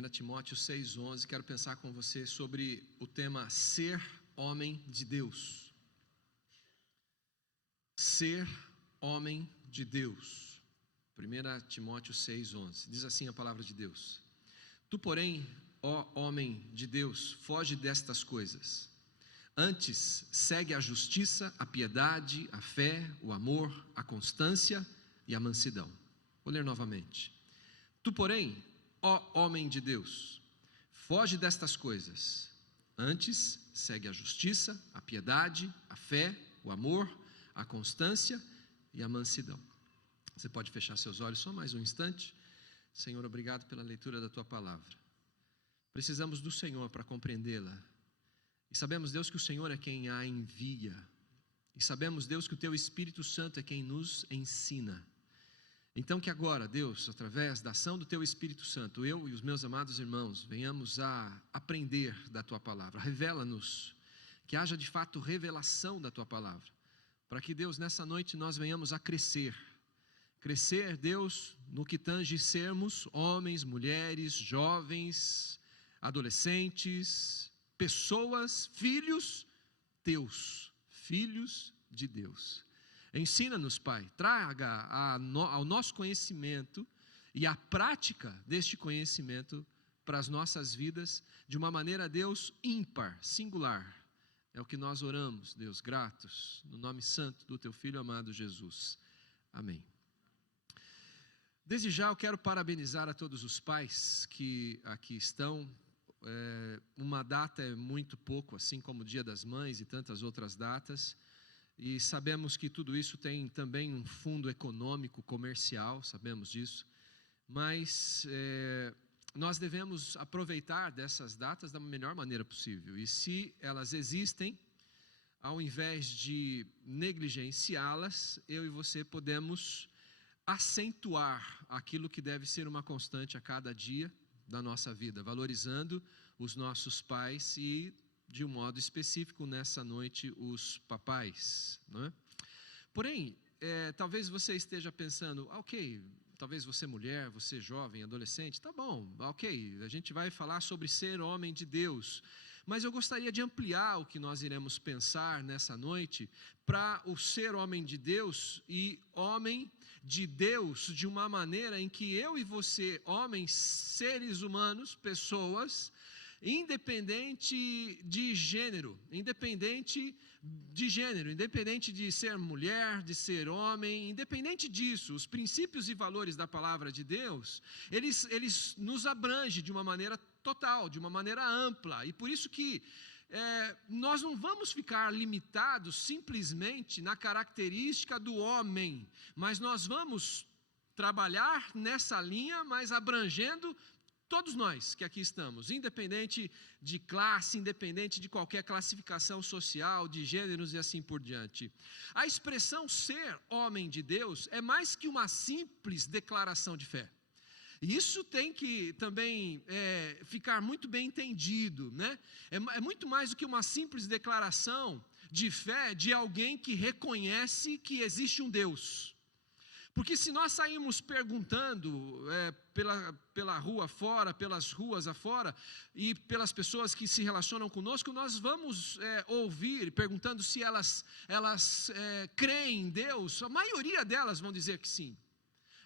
1 Timóteo 6,11, quero pensar com você sobre o tema ser homem de Deus. Ser homem de Deus. 1 Timóteo 6,11, diz assim a palavra de Deus: Tu, porém, ó homem de Deus, foge destas coisas. Antes, segue a justiça, a piedade, a fé, o amor, a constância e a mansidão. Vou ler novamente. Tu, porém, ó homem de Deus, foge destas coisas. Antes, segue a justiça, a piedade, a fé, o amor, a constância e a mansidão. Você pode fechar seus olhos só mais um instante. Senhor, obrigado pela leitura da Tua palavra. Precisamos do Senhor para compreendê-la. E sabemos, Deus, que o Senhor é quem a envia. E sabemos, Deus, que o Teu Espírito Santo é quem nos ensina. Então que agora, Deus, através da ação do Teu Espírito Santo, eu e os meus amados irmãos, venhamos a aprender da Tua palavra. Revela-nos, que haja de fato revelação da Tua palavra, para que, Deus, nessa noite nós venhamos a crescer. Crescer, Deus, no que tange sermos homens, mulheres, jovens, adolescentes, pessoas, filhos Teus, filhos de Deus. Ensina-nos, Pai, traga ao nosso conhecimento e a prática deste conhecimento para as nossas vidas de uma maneira, Deus, ímpar, singular. É o que nós oramos, Deus, gratos, no nome santo do Teu Filho amado Jesus. Amém. Desde já eu quero parabenizar a todos os pais que aqui estão. Uma data é muito pouco, assim como o Dia das Mães e tantas outras datas. E sabemos que tudo isso tem também um fundo econômico, comercial, sabemos disso. Mas nós devemos aproveitar dessas datas da melhor maneira possível. E se elas existem, ao invés de negligenciá-las, eu e você podemos acentuar aquilo que deve ser uma constante a cada dia da nossa vida, valorizando os nossos pais e, de um modo específico, nessa noite, os papais, não é? Porém, talvez você esteja pensando, ok, talvez você mulher, você jovem, adolescente, tá bom, ok, a gente vai falar sobre ser homem de Deus, mas eu gostaria de ampliar o que nós iremos pensar nessa noite para o ser homem de Deus e homem de Deus de uma maneira em que eu e você, homens, seres humanos, pessoas, independente de gênero, independente de ser mulher, de ser homem, independente disso, os princípios e valores da palavra de Deus, eles nos abrangem de uma maneira total, de uma maneira ampla, e por isso que nós não vamos ficar limitados simplesmente na característica do homem, mas nós vamos trabalhar nessa linha, mas abrangendo todos nós que aqui estamos, independente de classe, independente de qualquer classificação social, de gêneros e assim por diante. A expressão ser homem de Deus é mais que uma simples declaração de fé. E isso tem que também ficar muito bem entendido, né? É muito mais do que uma simples declaração de fé de alguém que reconhece que existe um Deus. Porque se nós sairmos perguntando pela rua fora, pelas ruas afora, e pelas pessoas que se relacionam conosco, nós vamos ouvir, perguntando se elas creem em Deus, a maioria delas vão dizer que sim.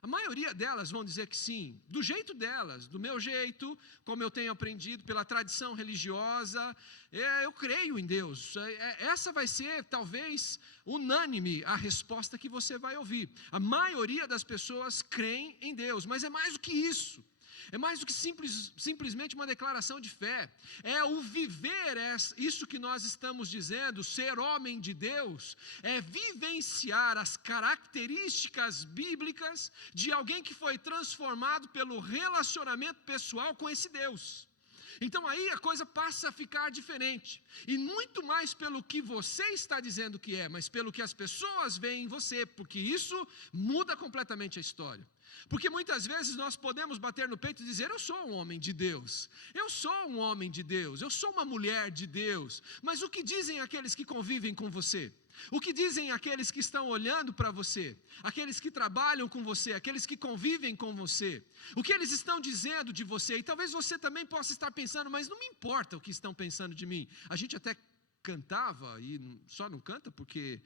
A maioria delas vão dizer que sim, do jeito delas, do meu jeito, como eu tenho aprendido, pela tradição religiosa, eu creio em Deus. Essa vai ser, talvez, unânime a resposta que você vai ouvir. A maioria das pessoas creem em Deus, mas é mais do que isso. É mais do que simplesmente uma declaração de fé. É o viver isso que nós estamos dizendo, ser homem de Deus, é vivenciar as características bíblicas de alguém que foi transformado pelo relacionamento pessoal com esse Deus. Então aí a coisa passa a ficar diferente, e muito mais pelo que você está dizendo que é, mas pelo que as pessoas veem em você, porque isso muda completamente a história. Porque muitas vezes nós podemos bater no peito e dizer, eu sou um homem de Deus, eu sou um homem de Deus, eu sou uma mulher de Deus, mas o que dizem aqueles que convivem com você? O que dizem aqueles que estão olhando para você, aqueles que trabalham com você, aqueles que convivem com você? O que eles estão dizendo de você? E talvez você também possa estar pensando, mas não me importa o que estão pensando de mim. A gente até cantava, e só não canta porque,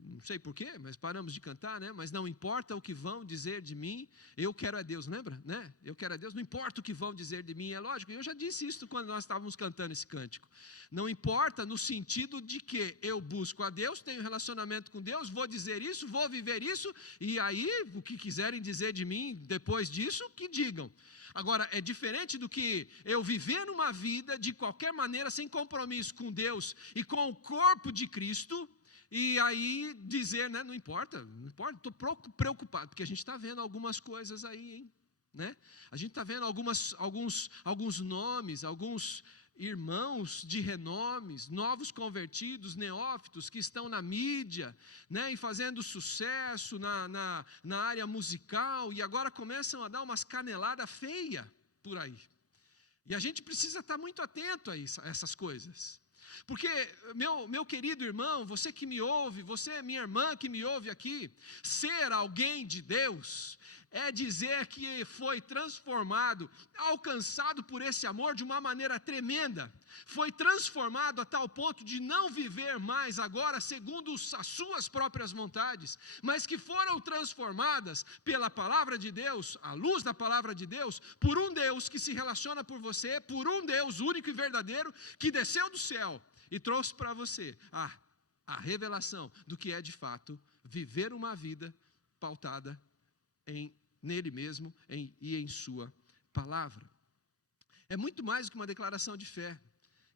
não sei porquê, mas paramos de cantar, né? Mas não importa o que vão dizer de mim, eu quero a Deus, lembra? Né? Eu quero a Deus, não importa o que vão dizer de mim, é lógico, eu já disse isso quando nós estávamos cantando esse cântico. Não importa no sentido de que eu busco a Deus, tenho relacionamento com Deus, vou dizer isso, vou viver isso, e aí o que quiserem dizer de mim depois disso, que digam. Agora, é diferente do que eu viver uma vida de qualquer maneira, sem compromisso com Deus e com o corpo de Cristo, e aí dizer, né, não importa, estou preocupado, porque a gente está vendo algumas coisas aí, hein? Né? A gente está vendo alguns nomes, alguns irmãos de renomes, novos convertidos, neófitos, que estão na mídia, né, e fazendo sucesso na área musical, e agora começam a dar umas caneladas feias por aí. E a gente precisa estar muito atento a essas coisas. Porque, meu querido irmão, você que me ouve, você, minha irmã que me ouve aqui, ser alguém de Deus é dizer que foi transformado, alcançado por esse amor de uma maneira tremenda, foi transformado a tal ponto de não viver mais agora segundo as suas próprias vontades, mas que foram transformadas pela palavra de Deus, à luz da palavra de Deus, por um Deus que se relaciona por você, por um Deus único e verdadeiro, que desceu do céu e trouxe para você a revelação do que é de fato viver uma vida pautada nele mesmo e em sua palavra. É muito mais do que uma declaração de fé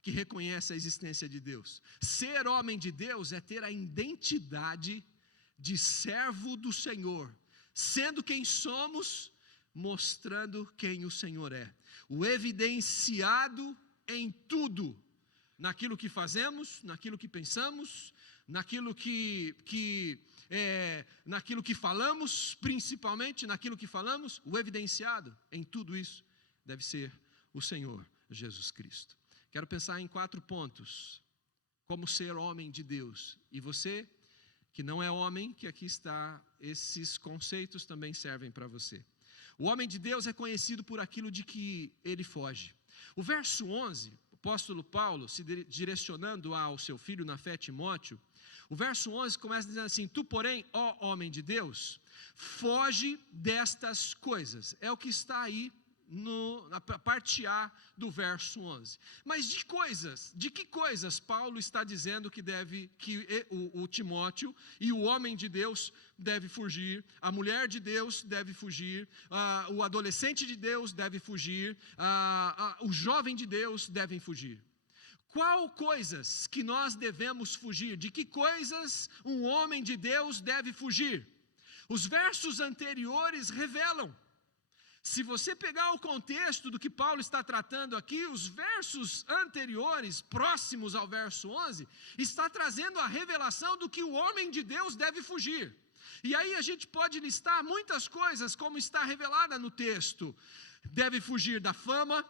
que reconhece a existência de Deus. Ser homem de Deus é ter a identidade de servo do Senhor, sendo quem somos, mostrando quem o Senhor é. O evidenciado em tudo, naquilo que fazemos, naquilo que pensamos, naquilo naquilo que falamos, principalmente naquilo que falamos, o evidenciado em tudo isso deve ser o Senhor Jesus Cristo. Quero pensar em 4 pontos, como ser homem de Deus. E você, que não é homem, que aqui está, esses conceitos também servem para você. O homem de Deus é conhecido por aquilo de que ele foge. O verso 11, o apóstolo Paulo, se direcionando ao seu filho na fé, Timóteo, o verso 11 começa dizendo assim: tu, porém, ó homem de Deus, foge destas coisas. É o que está aí na parte A do verso 11. Mas de que coisas Paulo está dizendo que o Timóteo e o homem de Deus deve fugir, a mulher de Deus deve fugir, o adolescente de Deus deve fugir, o jovem de Deus devem fugir? Qual coisas que nós devemos fugir? De que coisas um homem de Deus deve fugir? Os versos anteriores revelam. Se você pegar o contexto do que Paulo está tratando aqui, os versos anteriores, próximos ao verso 11, está trazendo a revelação do que o homem de Deus deve fugir. E aí a gente pode listar muitas coisas, como está revelada no texto. Deve fugir da fama,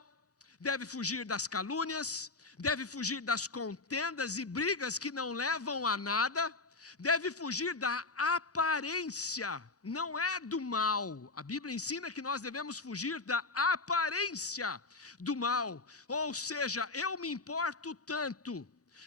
deve fugir das calúnias, deve fugir das contendas e brigas que não levam a nada, deve fugir da aparência, não é do mal. A Bíblia ensina que nós devemos fugir da aparência do mal, ou seja, eu me importo tanto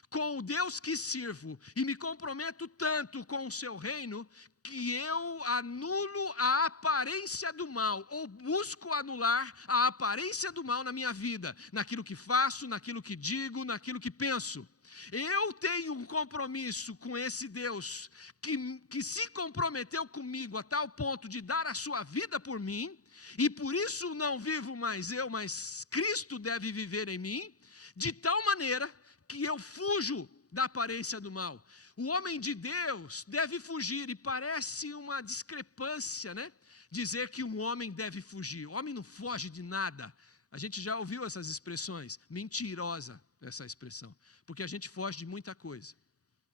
com o Deus que sirvo e me comprometo tanto com o seu reino, que eu anulo a aparência do mal, ou busco anular a aparência do mal na minha vida, naquilo que faço, naquilo que digo, naquilo que penso. Eu tenho um compromisso com esse Deus que se comprometeu comigo a tal ponto de dar a sua vida por mim, e por isso não vivo mais eu, mas Cristo deve viver em mim, de tal maneira que eu fujo da aparência do mal. O homem de Deus deve fugir, e parece uma discrepância, né? Dizer que um homem deve fugir. O homem não foge de nada. A gente já ouviu essas expressões. Mentirosa essa expressão, porque a gente foge de muita coisa.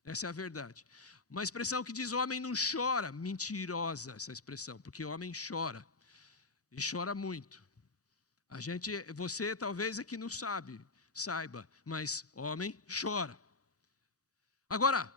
Essa é a verdade. Uma expressão que diz o homem não chora. Mentirosa essa expressão, porque o homem chora, e chora muito. Você talvez é que não saiba, mas homem chora. Agora,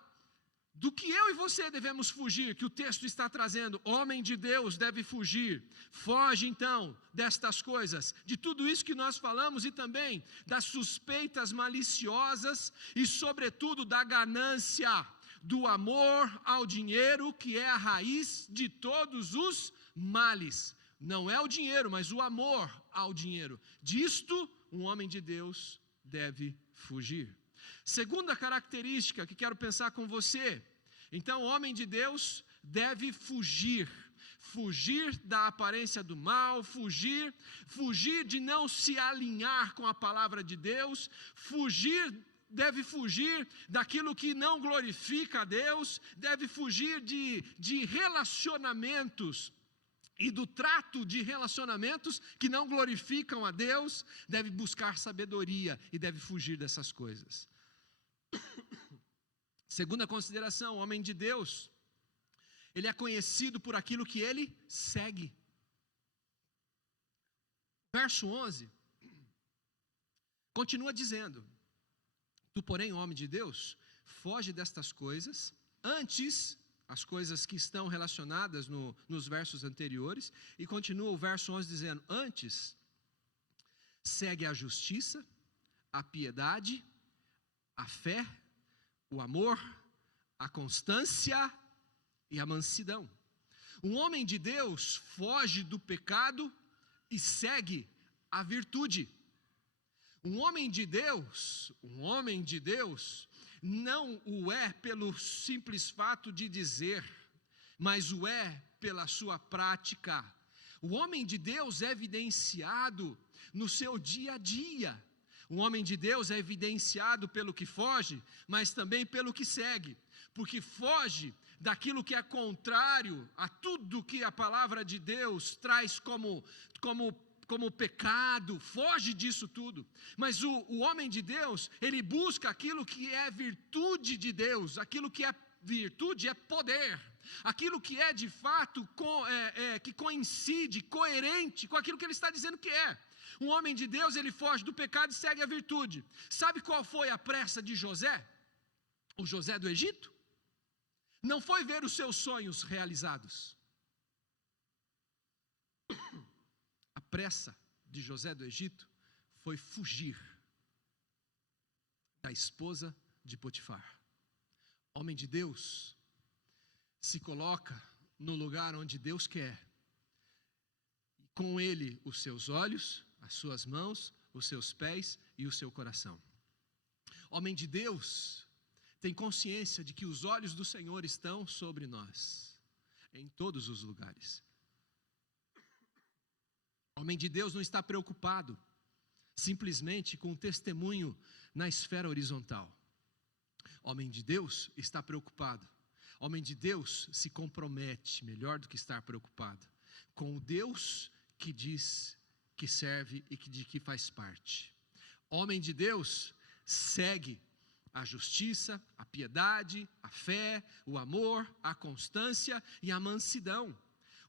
do que eu e você devemos fugir, que o texto está trazendo. Homem de Deus deve fugir. Foge então destas coisas, de tudo isso que nós falamos e também das suspeitas maliciosas e sobretudo da ganância, do amor ao dinheiro, que é a raiz de todos os males. Não é o dinheiro, mas o amor ao dinheiro. Disto, um homem de Deus deve fugir. Segunda característica que quero pensar com você. Então, o homem de Deus deve fugir. Fugir da aparência do mal, fugir de não se alinhar com a palavra de Deus, deve fugir daquilo que não glorifica a Deus, deve fugir de relacionamentos e do trato de relacionamentos que não glorificam a Deus, deve buscar sabedoria e deve fugir dessas coisas. Segunda consideração, o homem de Deus, ele é conhecido por aquilo que ele segue. Verso 11, continua dizendo: tu, porém, homem de Deus, foge destas coisas, antes, as coisas que estão relacionadas nos versos anteriores, e continua o verso 11 dizendo: antes, segue a justiça, a piedade, a fé, o amor, a constância e a mansidão. Um homem de Deus foge do pecado e segue a virtude. Um homem de Deus não o é pelo simples fato de dizer, mas o é pela sua prática. O homem de Deus é evidenciado no seu dia a dia. O homem de Deus é evidenciado pelo que foge, mas também pelo que segue, porque foge daquilo que é contrário a tudo que a palavra de Deus traz como pecado, foge disso tudo. Mas o homem de Deus, ele busca aquilo que é virtude de Deus, aquilo que é virtude é poder, aquilo que é de fato que coincide, coerente com aquilo que ele está dizendo que é. Um homem de Deus, ele foge do pecado e segue a virtude. Sabe qual foi a pressa de José? O José do Egito? Não foi ver os seus sonhos realizados. A pressa de José do Egito foi fugir da esposa de Potifar. Homem de Deus se coloca no lugar onde Deus quer. Com ele os seus olhos, as suas mãos, os seus pés e o seu coração. Homem de Deus tem consciência de que os olhos do Senhor estão sobre nós, em todos os lugares. Homem de Deus não está preocupado simplesmente com o testemunho na esfera horizontal. Homem de Deus está preocupado. Homem de Deus se compromete, melhor do que estar preocupado, com o Deus que diz que serve e de que faz parte. Homem de Deus segue a justiça, a piedade, a fé, o amor, a constância e a mansidão.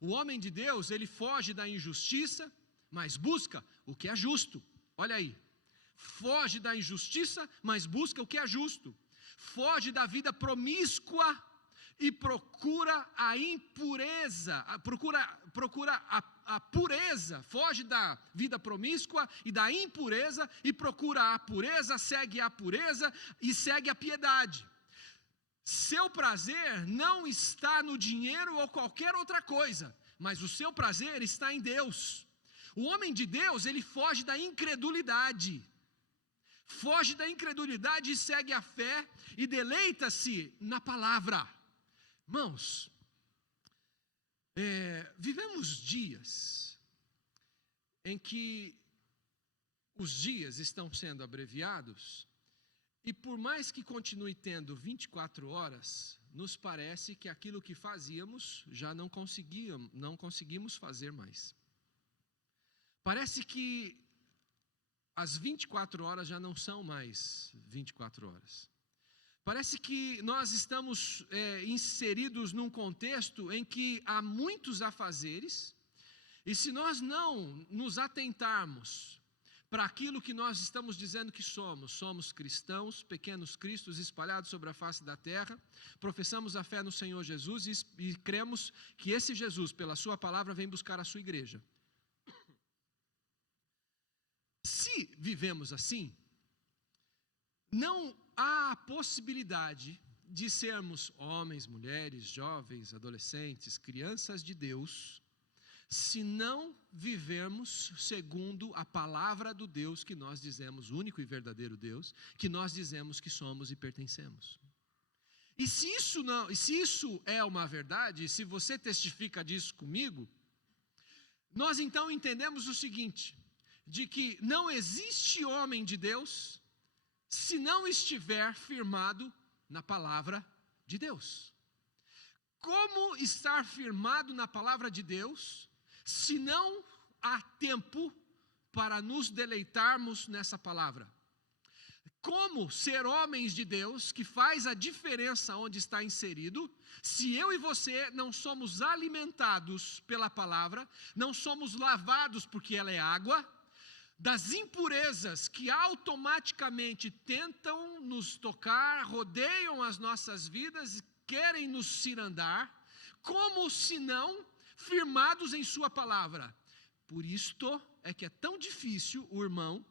O homem de Deus, ele foge da injustiça, mas busca o que é justo. Olha aí, foge da injustiça, mas busca o que é justo. Foge da vida promíscua e procura a impureza, procura a pureza, foge da vida promíscua e da impureza e procura a pureza, segue a pureza e segue a piedade. Seu prazer não está no dinheiro ou qualquer outra coisa, mas o seu prazer está em Deus. O homem de Deus, ele foge da incredulidade. Foge da incredulidade e segue a fé e deleita-se na palavra. Irmãos, vivemos dias em que os dias estão sendo abreviados e por mais que continue tendo 24 horas, nos parece que aquilo que fazíamos já não conseguimos fazer mais. Parece que as 24 horas já não são mais 24 horas. Parece que nós estamos inseridos num contexto em que há muitos afazeres, e se nós não nos atentarmos para aquilo que nós estamos dizendo que somos. Somos cristãos, pequenos cristos espalhados sobre a face da terra, professamos a fé no Senhor Jesus e cremos que esse Jesus, pela sua palavra, vem buscar a sua igreja. Se vivemos assim, não há possibilidade de sermos homens, mulheres, jovens, adolescentes, crianças de Deus, se não vivermos segundo a palavra do Deus que nós dizemos, único e verdadeiro Deus, que nós dizemos que somos e pertencemos. E se isso é uma verdade, se você testifica disso comigo, nós então entendemos o seguinte, de que não existe homem de Deus se não estiver firmado na palavra de Deus. Como estar firmado na palavra de Deus se não há tempo para nos deleitarmos nessa palavra? Como ser homens de Deus, que faz a diferença onde está inserido, se eu e você não somos alimentados pela palavra, não somos lavados porque ela é água, das impurezas que automaticamente tentam nos tocar, rodeiam as nossas vidas, querem nos cirandar, como se não firmados em sua palavra. Por isto é que é tão difícil o irmão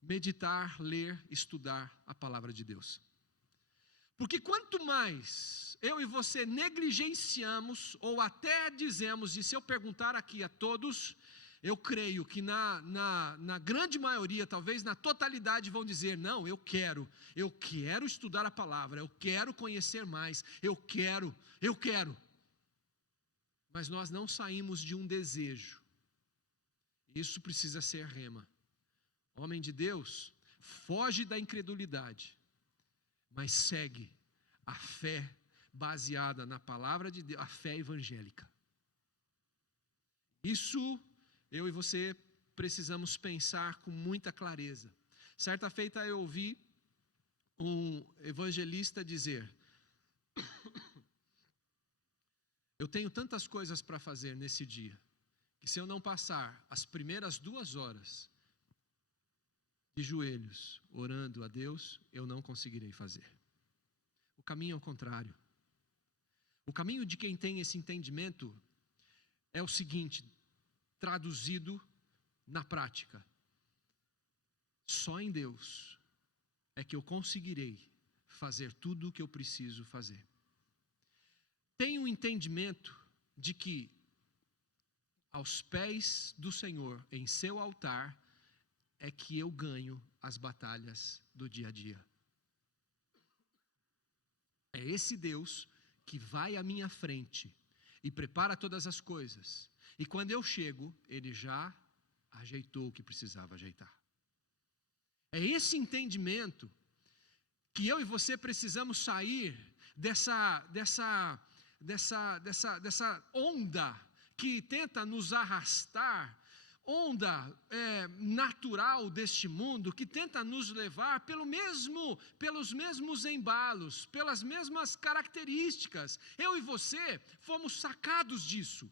meditar, ler, estudar a palavra de Deus. Porque quanto mais eu e você negligenciamos, ou até dizemos, e se eu perguntar aqui a todos, eu creio que na grande maioria, talvez na totalidade, vão dizer, não, eu quero estudar a palavra, eu quero conhecer mais, eu quero. Mas nós não saímos de um desejo. Isso precisa ser rema. Homem de Deus, foge da incredulidade, mas segue a fé baseada na palavra de Deus, a fé evangélica. Isso eu e você precisamos pensar com muita clareza. Certa feita eu ouvi um evangelista dizer, eu tenho tantas coisas para fazer nesse dia, que se eu não passar as primeiras 2 horas de joelhos, orando a Deus, eu não conseguirei fazer. O caminho é o contrário. O caminho de quem tem esse entendimento é o seguinte, traduzido na prática. Só em Deus é que eu conseguirei fazer tudo o que eu preciso fazer. Tenho um entendimento de que aos pés do Senhor, em seu altar, é que eu ganho as batalhas do dia a dia. É esse Deus que vai à minha frente e prepara todas as coisas. E quando eu chego, Ele já ajeitou o que precisava ajeitar. É esse entendimento que eu e você precisamos sair dessa onda que tenta nos arrastar, onda natural deste mundo, que tenta nos levar pelos mesmos embalos, pelas mesmas características. Eu e você fomos sacados disso.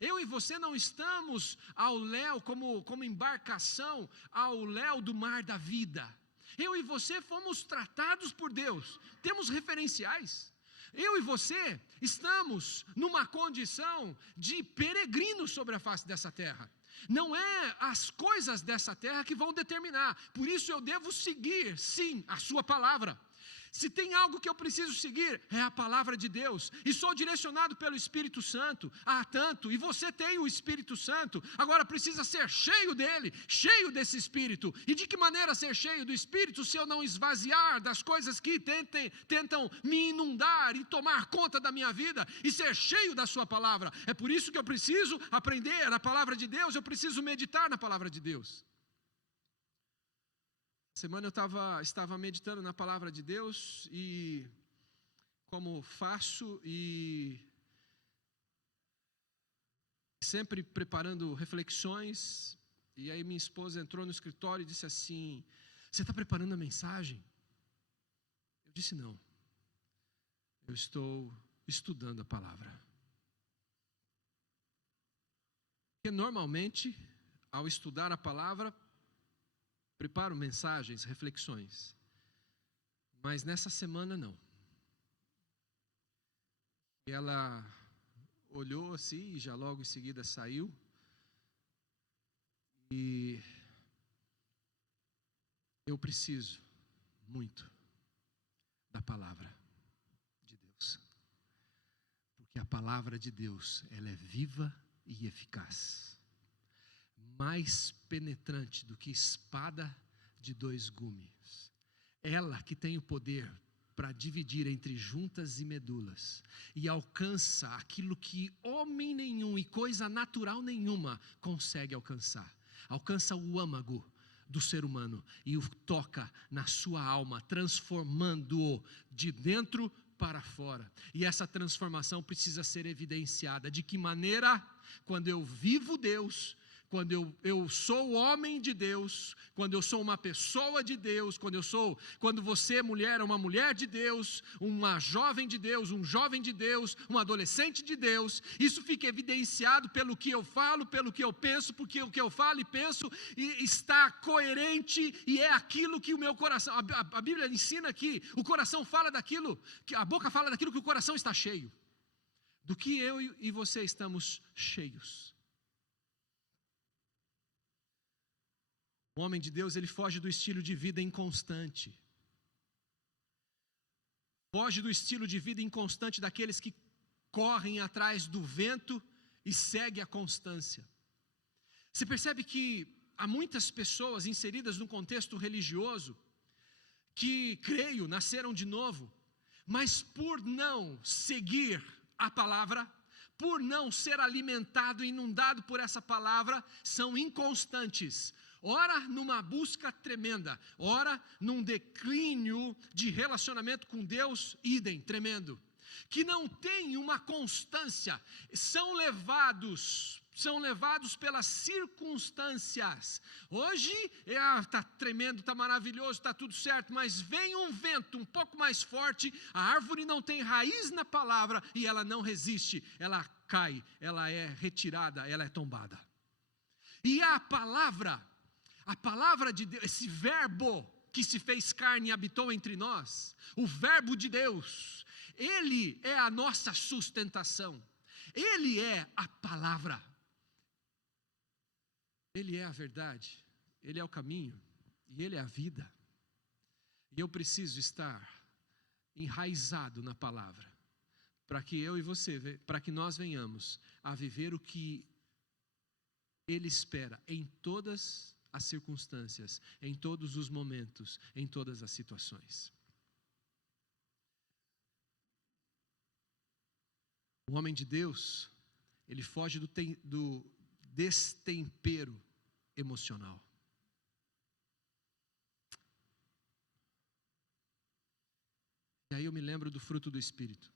Eu e você não estamos ao léu, como embarcação, ao léu do mar da vida. Eu e você fomos tratados por Deus, temos referenciais. Eu e você estamos numa condição de peregrinos sobre a face dessa terra. Não é as coisas dessa terra que vão determinar. Por isso eu devo seguir, sim, a sua palavra. Se tem algo que eu preciso seguir, é a palavra de Deus. E sou direcionado pelo Espírito Santo. Tanto, e você tem o Espírito Santo. Agora precisa ser cheio dele, cheio desse Espírito. E de que maneira ser cheio do Espírito se eu não esvaziar das coisas que tentam me inundar e tomar conta da minha vida e ser cheio da sua palavra? É por isso que eu preciso aprender a palavra de Deus, eu preciso meditar na palavra de Deus. Semana eu estava meditando na palavra de Deus e como faço e sempre preparando reflexões, e aí minha esposa entrou no escritório e disse assim, você está preparando a mensagem? Eu disse não, eu estou estudando a palavra. Porque normalmente, ao estudar a palavra, preparo mensagens, reflexões. Mas nessa semana não. E ela olhou assim e já logo em seguida saiu. E eu preciso muito da palavra de Deus. Porque a palavra de Deus, ela é viva e eficaz. Mais penetrante do que espada de 2 gumes. Ela que tem o poder para dividir entre juntas e medulas, e alcança aquilo que homem nenhum e coisa natural nenhuma consegue alcançar. Alcança o âmago do ser humano e o toca na sua alma, transformando-o de dentro para fora. E essa transformação precisa ser evidenciada. De que maneira? Quando eu vivo Deus, quando eu sou homem de Deus, quando eu sou uma pessoa de Deus, quando você, mulher, é uma mulher de Deus, uma jovem de Deus, um jovem de Deus, um adolescente de Deus, isso fica evidenciado pelo que eu falo, pelo que eu penso, porque o que eu falo e penso está coerente e é aquilo que o meu coração, a Bíblia ensina que o coração fala daquilo, que a boca fala daquilo que o coração está cheio, do que eu e você estamos cheios. O homem de Deus, ele foge do estilo de vida inconstante. Foge do estilo de vida inconstante daqueles que correm atrás do vento e segue a constância. Você percebe que há muitas pessoas inseridas no contexto religioso que, creio, nasceram de novo, mas por não seguir a palavra, por não ser alimentado, inundado por essa palavra, são inconstantes. Ora numa busca tremenda, ora num declínio de relacionamento com Deus, idem, tremendo, que não tem uma constância, são levados pelas circunstâncias. Hoje está tremendo, está maravilhoso, está tudo certo, mas vem um vento um pouco mais forte, a árvore não tem raiz na palavra e ela não resiste, ela cai, ela é retirada, ela é tombada. E a palavra de Deus, esse verbo que se fez carne e habitou entre nós, o verbo de Deus, ele é a nossa sustentação, ele é a palavra, ele é a verdade, ele é o caminho e ele é a vida. E eu preciso estar enraizado na palavra, para que eu e você, para que nós venhamos a viver o que ele espera em todas as circunstâncias, em todos os momentos, em todas as situações. O homem de Deus, ele foge do destempero emocional. E aí eu me lembro do fruto do Espírito.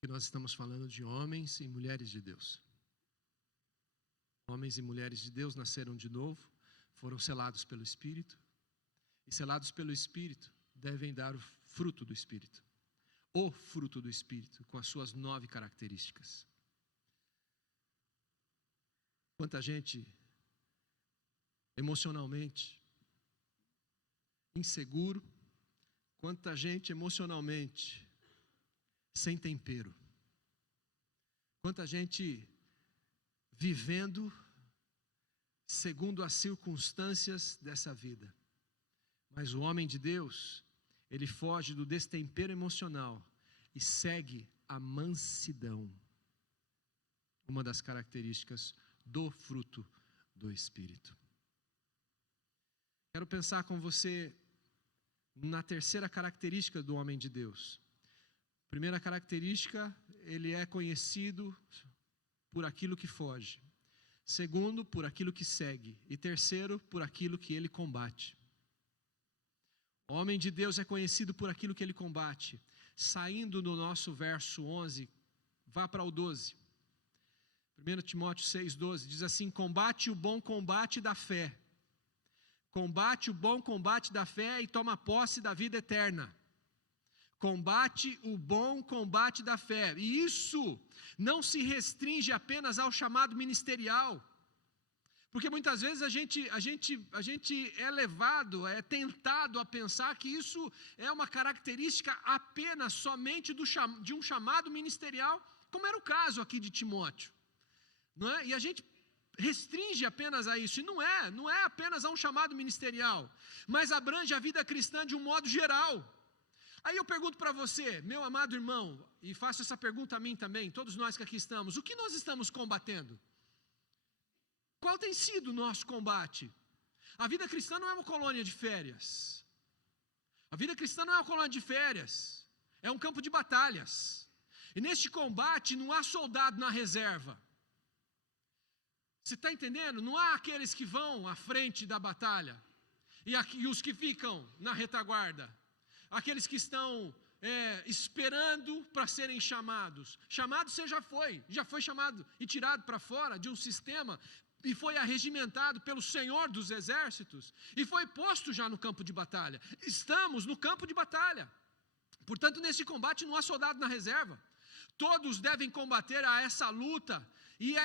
Que nós estamos falando de homens e mulheres de Deus. Homens e mulheres de Deus nasceram de novo, foram selados pelo Espírito, e selados pelo Espírito devem dar o fruto do Espírito. O fruto do Espírito, com as suas 9 características. Quanta gente emocionalmente inseguro, quanta gente emocionalmente sem tempero, quanta gente vivendo segundo as circunstâncias dessa vida. Mas o homem de Deus, ele foge do destempero emocional e segue a mansidão, uma das características do fruto do Espírito. Quero pensar com você na terceira característica do homem de Deus. Primeira característica, ele é conhecido por aquilo que foge. Segundo, por aquilo que segue. E terceiro, por aquilo que ele combate. O homem de Deus é conhecido por aquilo que ele combate. Saindo do nosso verso 11, vá para o 12. 1 Timóteo 6,12 diz assim: combate o bom combate da fé. Combate o bom combate da fé e toma posse da vida eterna. Combate o bom combate da fé. E isso não se restringe apenas ao chamado ministerial. Porque muitas vezes a gente é levado, é tentado a pensar que isso é uma característica apenas somente de um chamado ministerial, como era o caso aqui de Timóteo. Não é? E a gente restringe apenas a isso, e não é apenas a um chamado ministerial, mas abrange a vida cristã de um modo geral. Aí eu pergunto para você, meu amado irmão, e faço essa pergunta a mim também, todos nós que aqui estamos, o que nós estamos combatendo? Qual tem sido o nosso combate? A vida cristã não é uma colônia de férias. A vida cristã não é uma colônia de férias, é um campo de batalhas. E neste combate não há soldado na reserva. Você está entendendo? Não há aqueles que vão à frente da batalha e os que ficam na retaguarda. Aqueles que estão esperando para serem chamados. Chamado você já foi chamado e tirado para fora de um sistema e foi arregimentado pelo Senhor dos Exércitos e foi posto já no campo de batalha. Estamos no campo de batalha. Portanto, nesse combate não há soldado na reserva. Todos devem combater a essa luta. E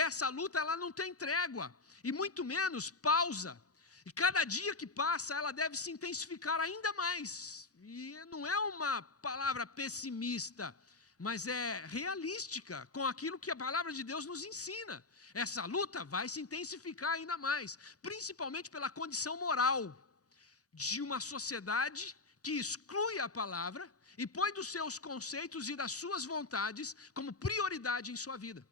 essa luta ela não tem trégua, e muito menos pausa. E cada dia que passa, ela deve se intensificar ainda mais. E não é uma palavra pessimista, mas é realística com aquilo que a palavra de Deus nos ensina. Essa luta vai se intensificar ainda mais, principalmente pela condição moral de uma sociedade que exclui a palavra e põe dos seus conceitos e das suas vontades como prioridade em sua vida.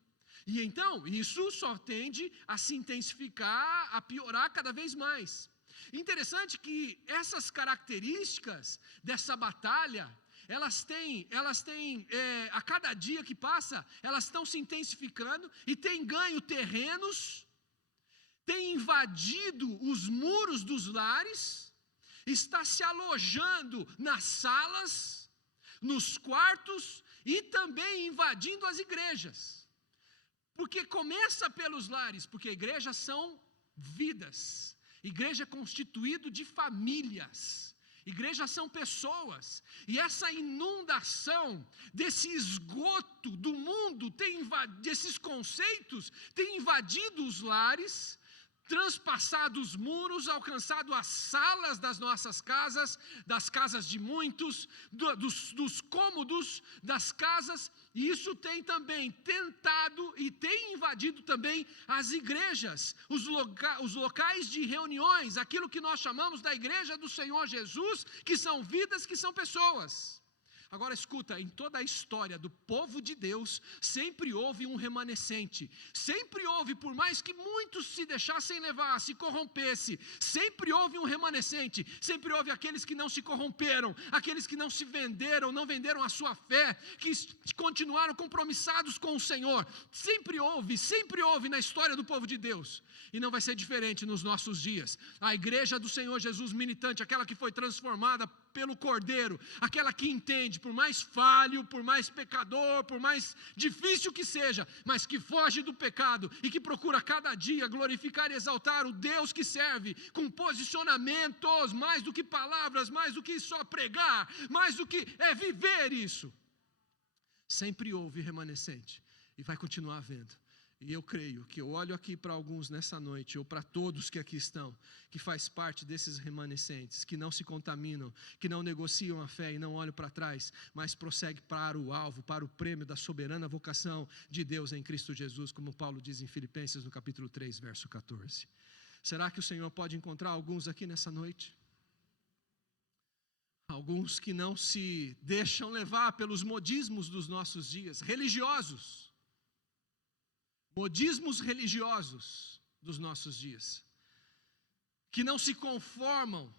E então, isso só tende a se intensificar, a piorar cada vez mais. Interessante que essas características dessa batalha, elas têm a cada dia que passa, elas estão se intensificando e têm ganho terrenos, têm invadido os muros dos lares, está se alojando nas salas, nos quartos e também invadindo as igrejas. Porque começa pelos lares, porque igrejas são vidas, igreja é constituído de famílias, igrejas são pessoas, e essa inundação desse esgoto do mundo, desses conceitos, tem invadido os lares, transpassado os muros, alcançado as salas das nossas casas, das casas de muitos, dos cômodos das casas, e isso tem também tentado e tem invadido também as igrejas, os locais de reuniões, aquilo que nós chamamos da igreja do Senhor Jesus, que são vidas, que são pessoas. Agora escuta, em toda a história do povo de Deus, sempre houve um remanescente, sempre houve, por mais que muitos se deixassem levar, se corrompesse, sempre houve um remanescente, sempre houve aqueles que não se corromperam, aqueles que não se venderam, não venderam a sua fé, que continuaram compromissados com o Senhor, sempre houve na história do povo de Deus, e não vai ser diferente nos nossos dias. A igreja do Senhor Jesus militante, aquela que foi transformada pelo Cordeiro, aquela que entende, por mais falho, por mais pecador, por mais difícil que seja, mas que foge do pecado e que procura cada dia glorificar e exaltar o Deus que serve, com posicionamentos, mais do que palavras, mais do que só pregar, mais do que viver isso. Sempre houve remanescente e vai continuar havendo. E eu creio que eu olho aqui para alguns nessa noite, ou para todos que aqui estão, que faz parte desses remanescentes, que não se contaminam, que não negociam a fé e não olham para trás, mas prosseguem para o alvo, para o prêmio da soberana vocação de Deus em Cristo Jesus, como Paulo diz em Filipenses no capítulo 3, verso 14. Será que o Senhor pode encontrar alguns aqui nessa noite? Alguns que não se deixam levar pelos modismos dos nossos dias, religiosos. Modismos religiosos dos nossos dias, que não se conformam,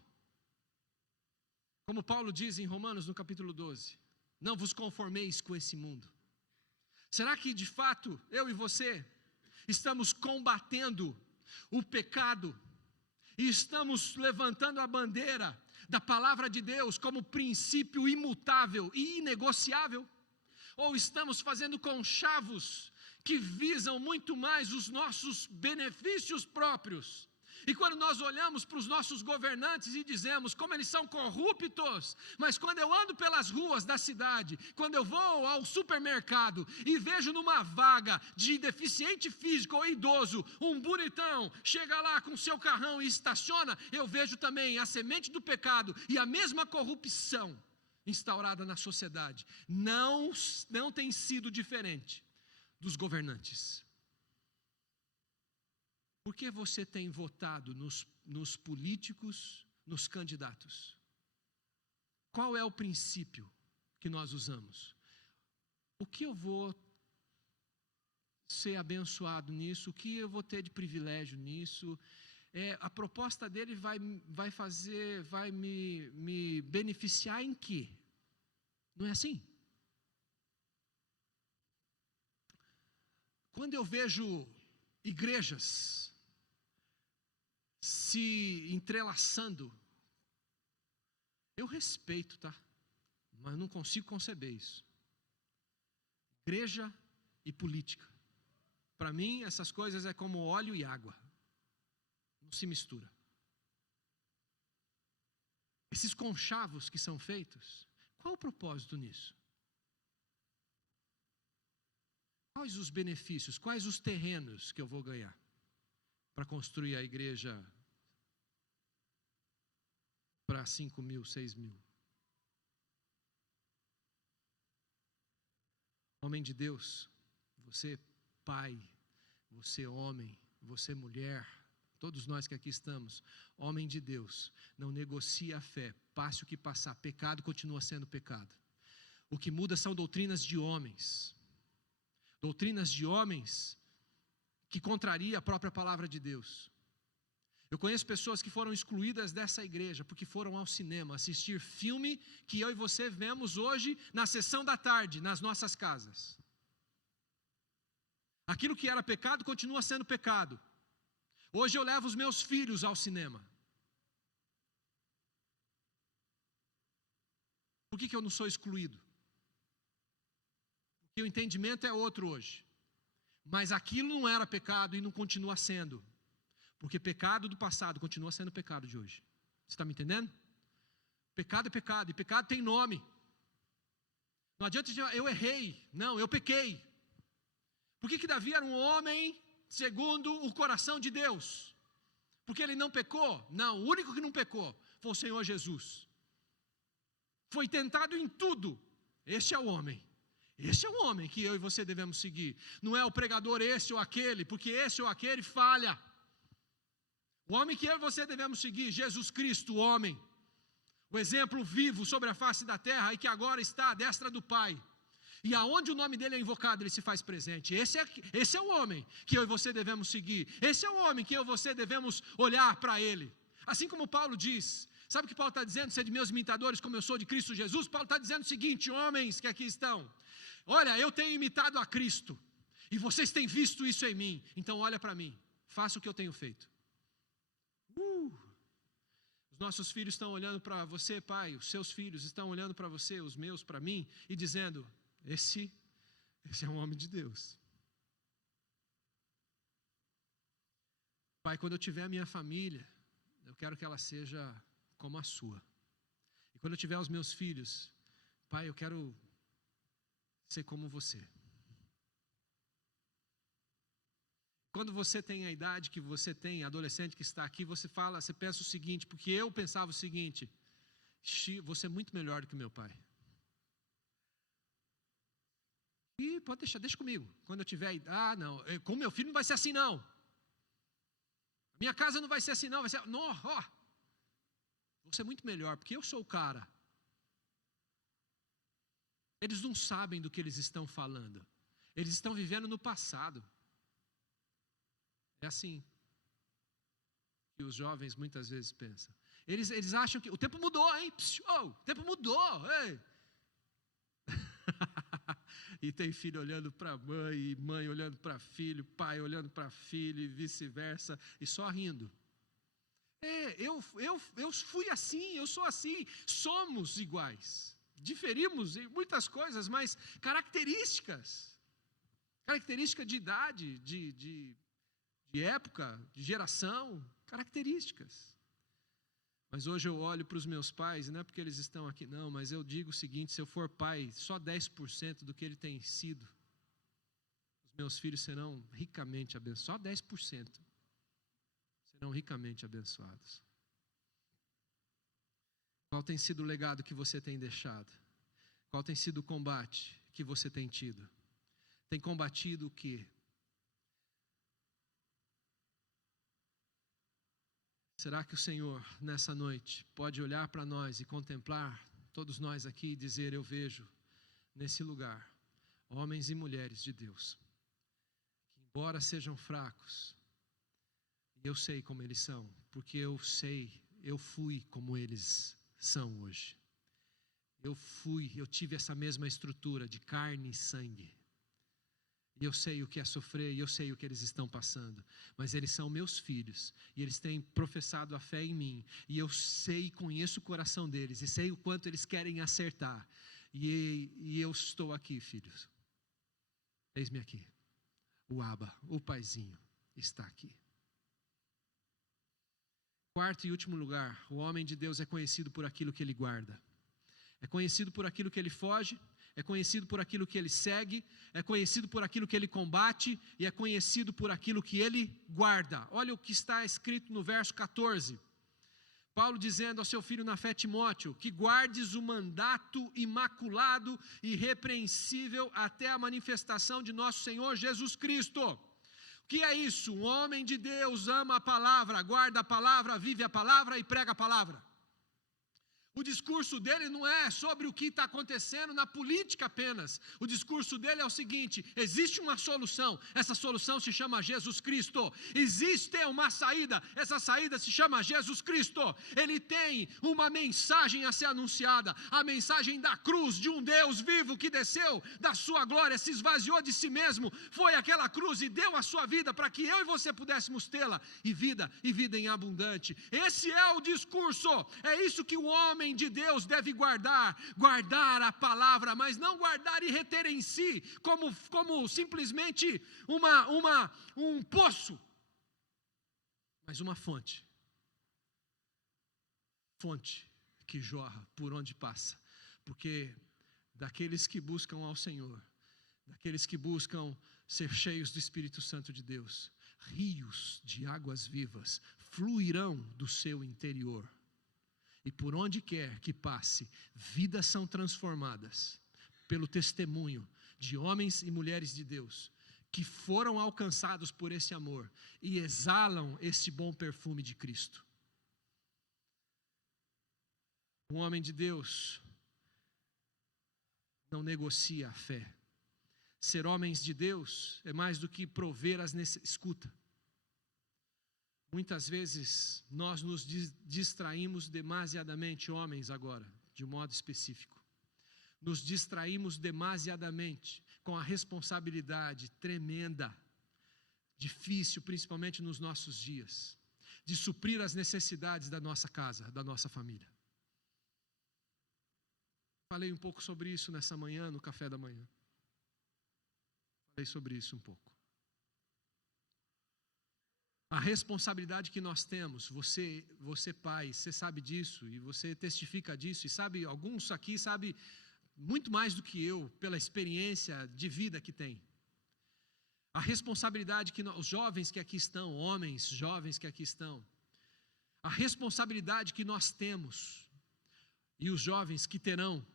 como Paulo diz em Romanos no capítulo 12, não vos conformeis com esse mundo. Será que de fato eu e você estamos combatendo o pecado e estamos levantando a bandeira da palavra de Deus como princípio imutável e inegociável? Ou estamos fazendo conchavos que visam muito mais os nossos benefícios próprios E quando nós olhamos para os nossos governantes e dizemos como eles são corruptos, mas quando eu ando pelas ruas da cidade, quando eu vou ao supermercado e vejo numa vaga de deficiente físico ou idoso, um bonitão, chega lá com seu carrão e estaciona, eu vejo também a semente do pecado e a mesma corrupção instaurada na sociedade. Não tem sido diferente dos governantes. Por que você tem votado nos políticos, nos candidatos? Qual é o princípio que nós usamos? O que eu vou ser abençoado nisso? O que eu vou ter de privilégio nisso? A proposta dele vai me beneficiar em quê? Não é assim? Quando eu vejo igrejas se entrelaçando, eu respeito, tá? Mas não consigo conceber isso. Igreja e política. Para mim, essas coisas é como óleo e água. Não se mistura. Esses conchavos que são feitos, qual o propósito nisso? Quais os benefícios, quais os terrenos que eu vou ganhar para construir a igreja para 5.000, 6.000? Homem de Deus, você pai, você homem, você mulher, todos nós que aqui estamos, homem de Deus, não negocia a fé, passe o que passar, pecado continua sendo pecado. O que muda são doutrinas de homens que contraria a própria palavra de Deus. Eu conheço pessoas que foram excluídas dessa igreja porque foram ao cinema assistir filme que eu e você vemos hoje na sessão da tarde, nas nossas casas. Aquilo que era pecado continua sendo pecado. Hoje eu levo os meus filhos ao cinema. Por que eu não sou excluído? Porque o entendimento é outro hoje. Mas aquilo não era pecado e não continua sendo. Porque pecado do passado continua sendo pecado de hoje. Você está me entendendo? Pecado é pecado, e pecado tem nome. Não adianta dizer, eu errei. Não, eu pequei. Por que Davi era um homem segundo o coração de Deus? Porque ele não pecou? Não, o único que não pecou foi o Senhor Jesus. Foi tentado em tudo. Este é o homem. Esse é o homem que eu e você devemos seguir. Não é o pregador esse ou aquele, porque esse ou aquele falha. O homem que eu e você devemos seguir, Jesus Cristo, o homem. O exemplo vivo sobre a face da terra e que agora está à destra do Pai. E aonde o nome dele é invocado, ele se faz presente. Esse é o homem que eu e você devemos seguir. Esse é o homem que eu e você devemos olhar para ele. Assim como Paulo diz, sabe o que Paulo está dizendo? Sede meus imitadores como eu sou de Cristo Jesus. Paulo está dizendo o seguinte, homens que aqui estão. Olha, eu tenho imitado a Cristo. E vocês têm visto isso em mim. Então olha para mim. Faça o que eu tenho feito. Os nossos filhos estão olhando para você, pai. Os seus filhos estão olhando para você, os meus para mim. E dizendo, esse é um homem de Deus. Pai, quando eu tiver a minha família, eu quero que ela seja como a sua. E quando eu tiver os meus filhos, pai, eu quero ser como você. Quando você tem a idade que você tem, adolescente que está aqui, você pensa o seguinte, porque eu pensava o seguinte, vou ser muito melhor do que meu pai. E pode deixa comigo. Quando eu tiver, não, com meu filho não vai ser assim não. Minha casa não vai ser assim não, vai ser, vou ser muito melhor, porque eu sou o cara. Eles não sabem do que eles estão falando. Eles estão vivendo no passado. É assim que os jovens muitas vezes pensam. Eles acham que o tempo mudou, hein? O tempo mudou, ei. E tem filho olhando para mãe, e mãe olhando para filho, pai olhando para filho e vice-versa, e só rindo. Eu fui assim, eu sou assim, somos iguais. Diferimos em muitas coisas, mas característica de idade, de época, de geração, características. Mas hoje eu olho para os meus pais, e não é porque eles estão aqui, não, mas eu digo o seguinte: se eu for pai, só 10% do que ele tem sido, os meus filhos serão ricamente abençoados, só 10% serão ricamente abençoados. Qual tem sido o legado que você tem deixado? Qual tem sido o combate que você tem tido? Tem combatido o quê? Será que o Senhor, nessa noite, pode olhar para nós e contemplar todos nós aqui e dizer: eu vejo nesse lugar homens e mulheres de Deus, que embora sejam fracos, eu sei como eles são, porque eu fui como eles são hoje. Eu tive essa mesma estrutura de carne e sangue. E eu sei o que é sofrer, e eu sei o que eles estão passando. Mas eles são meus filhos, e eles têm professado a fé em mim. E eu sei, conheço o coração deles, e sei o quanto eles querem acertar. E eu estou aqui, filhos. Eis-me aqui. O Abba, o Paizinho, está aqui. Quarto e último lugar, o homem de Deus é conhecido por aquilo que ele guarda. É conhecido por aquilo que ele foge, é conhecido por aquilo que ele segue, é conhecido por aquilo que ele combate e é conhecido por aquilo que ele guarda. Olha o que está escrito no verso 14. Paulo dizendo ao seu filho na fé Timóteo, que guardes o mandato imaculado e irrepreensível até a manifestação de nosso Senhor Jesus Cristo. O que é isso? Um homem de Deus ama a palavra, guarda a palavra, vive a palavra e prega a palavra. O discurso dele não é sobre o que está acontecendo na política apenas. O discurso dele é o seguinte: existe uma solução, essa solução se chama Jesus Cristo. Existe uma saída, essa saída se chama Jesus Cristo. Ele tem uma mensagem a ser anunciada, a mensagem da cruz de um Deus vivo que desceu da sua glória, se esvaziou de si mesmo, foi àquela cruz e deu a sua vida para que eu e você pudéssemos tê-la, e vida em abundante. Esse é o discurso, é isso que o homem de Deus deve guardar a palavra, mas não guardar e reter em si, como simplesmente um poço, mas uma fonte que jorra por onde passa, porque daqueles que buscam ao Senhor, daqueles que buscam ser cheios do Espírito Santo de Deus, rios de águas vivas fluirão do seu interior. E por onde quer que passe, vidas são transformadas pelo testemunho de homens e mulheres de Deus que foram alcançados por esse amor e exalam esse bom perfume de Cristo. Um homem de Deus não negocia a fé. Ser homens de Deus é mais do que prover as necessidades. Escuta. Muitas vezes nós nos distraímos demasiadamente, homens agora, de um modo específico. Nos distraímos demasiadamente com a responsabilidade tremenda, difícil, principalmente nos nossos dias, de suprir as necessidades da nossa casa, da nossa família. Falei um pouco sobre isso nessa manhã, no café da manhã. Falei sobre isso um pouco. A responsabilidade que nós temos, você pai, você sabe disso, e você testifica disso, e sabe, alguns aqui sabem muito mais do que eu, pela experiência de vida que tem. A responsabilidade que os jovens que aqui estão, homens jovens que aqui estão, a responsabilidade que nós temos, e os jovens que terão,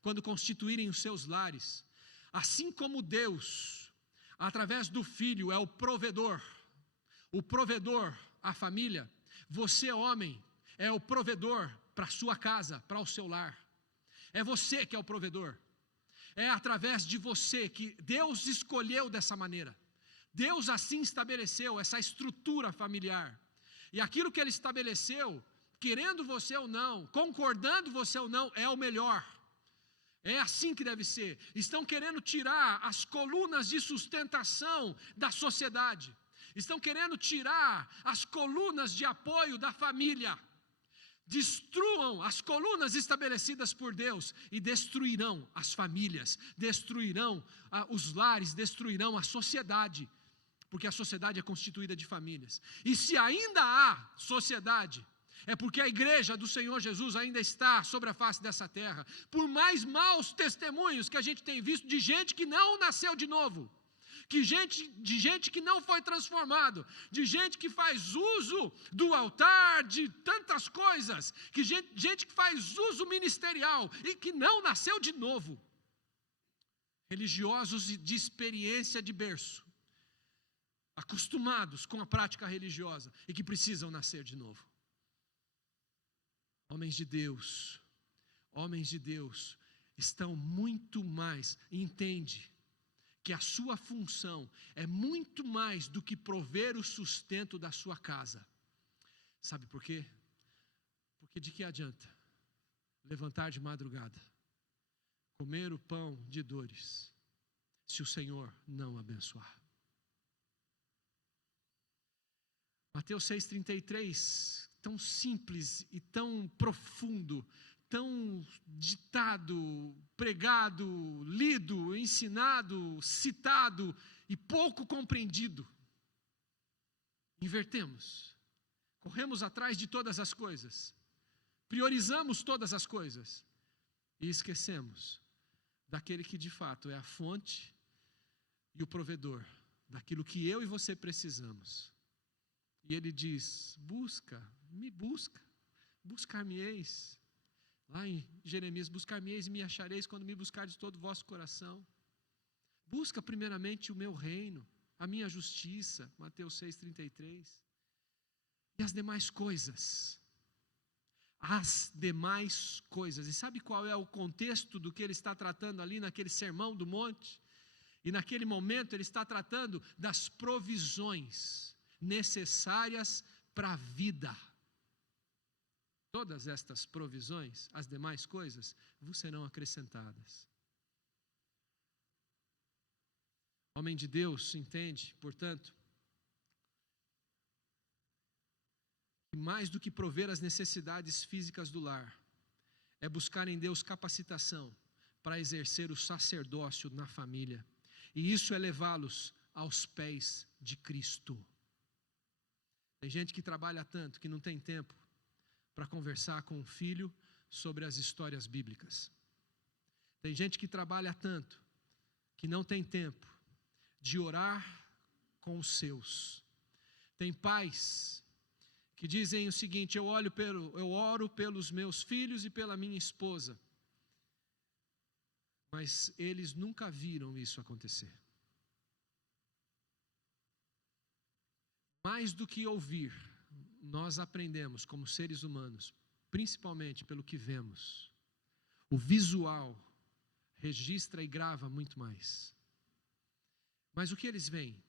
quando constituírem os seus lares, assim como Deus, através do Filho, é o provedor, a família, você, homem, é o provedor para a sua casa, para o seu lar. É você que é o provedor. É através de você que Deus escolheu dessa maneira. Deus assim estabeleceu essa estrutura familiar. E aquilo que Ele estabeleceu, querendo você ou não, concordando você ou não, é o melhor. É assim que deve ser. Estão querendo tirar as colunas de sustentação da sociedade. Estão querendo tirar as colunas de apoio da família. Destruam as colunas estabelecidas por Deus e destruirão as famílias, destruirão os lares, destruirão a sociedade. porque a sociedade é constituída de famílias. E se ainda há sociedade, é porque a igreja do Senhor Jesus ainda está sobre a face dessa terra. Por mais maus testemunhos que a gente tem visto de gente que não nasceu de novo, de gente que não foi transformado, de gente que faz uso do altar, de tantas coisas, gente que faz uso ministerial e que não nasceu de novo. Religiosos de experiência de berço, acostumados com a prática religiosa e que precisam nascer de novo. Homens de Deus estão muito mais, entende que a sua função é muito mais do que prover o sustento da sua casa. Sabe por quê? Porque de que adianta levantar de madrugada, comer o pão de dores, se o Senhor não abençoar? Mateus 6,33, tão simples e tão profundo, tão ditado, pregado, lido, ensinado, citado e pouco compreendido. Invertemos, corremos atrás de todas as coisas, priorizamos todas as coisas e esquecemos daquele que de fato é a fonte e o provedor daquilo que eu e você precisamos. E ele diz: buscar-me-eis. Lá em Jeremias: buscar-me-eis e me achareis quando me buscardes de todo o vosso coração. Busca primeiramente o meu reino, a minha justiça, Mateus 6,33. E as demais coisas. E sabe qual é o contexto do que ele está tratando ali naquele sermão do monte? E naquele momento ele está tratando das provisões necessárias para a vida. Todas estas provisões, as demais coisas, vos serão acrescentadas. Homem de Deus entende, portanto, que mais do que prover as necessidades físicas do lar, é buscar em Deus capacitação para exercer o sacerdócio na família. E isso é levá-los aos pés de Cristo. Tem gente que trabalha tanto que não tem tempo para conversar com o filho sobre as histórias bíblicas. Tem gente que trabalha tanto que não tem tempo de orar com os seus. Tem pais que dizem o seguinte: eu oro pelos meus filhos e pela minha esposa, mas eles nunca viram isso acontecer. Mais do que ouvir, nós aprendemos como seres humanos, principalmente pelo que vemos. O visual registra e grava muito mais. Mas o que eles veem?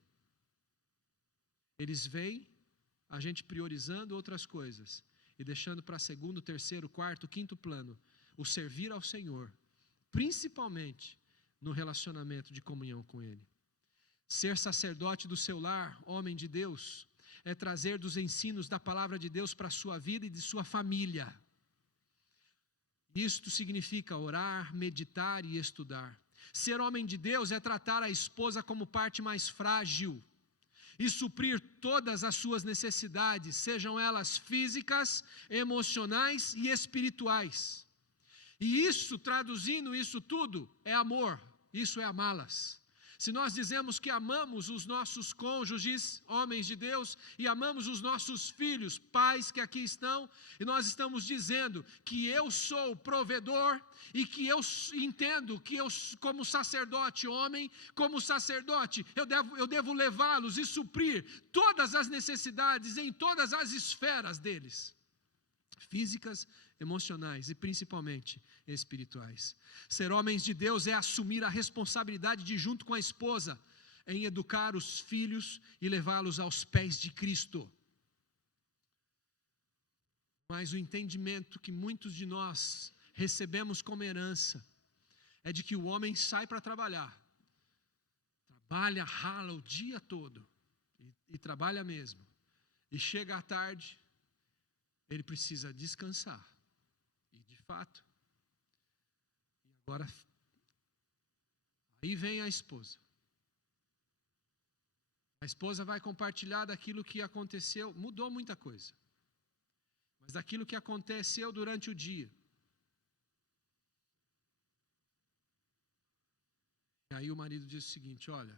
Eles veem a gente priorizando outras coisas e deixando para segundo, terceiro, quarto, quinto plano o servir ao Senhor, principalmente no relacionamento de comunhão com Ele. Ser sacerdote do seu lar, homem de Deus, é trazer dos ensinos da palavra de Deus para a sua vida e de sua família. Isto significa orar, meditar e estudar. Ser homem de Deus é tratar a esposa como parte mais frágil e suprir todas as suas necessidades, sejam elas físicas, emocionais e espirituais. E isso, traduzindo isso tudo, é amor, isso é amá-las. Se nós dizemos que amamos os nossos cônjuges, homens de Deus, e amamos os nossos filhos, pais que aqui estão, e nós estamos dizendo que eu sou provedor e que eu entendo que eu, como sacerdote homem, como sacerdote, eu devo levá-los e suprir todas as necessidades em todas as esferas deles, físicas, emocionais e principalmente espirituais. Ser homens de Deus é assumir a responsabilidade de, junto com a esposa, em educar os filhos e levá-los aos pés de Cristo. Mas o entendimento que muitos de nós recebemos como herança é de que o homem sai para trabalhar, trabalha, rala o dia todo e trabalha mesmo, e chega à tarde, ele precisa descansar. E de fato, e agora, aí vem a esposa. A esposa vai compartilhar daquilo que aconteceu, mudou muita coisa, mas daquilo que aconteceu durante o dia. E aí o marido diz o seguinte: olha,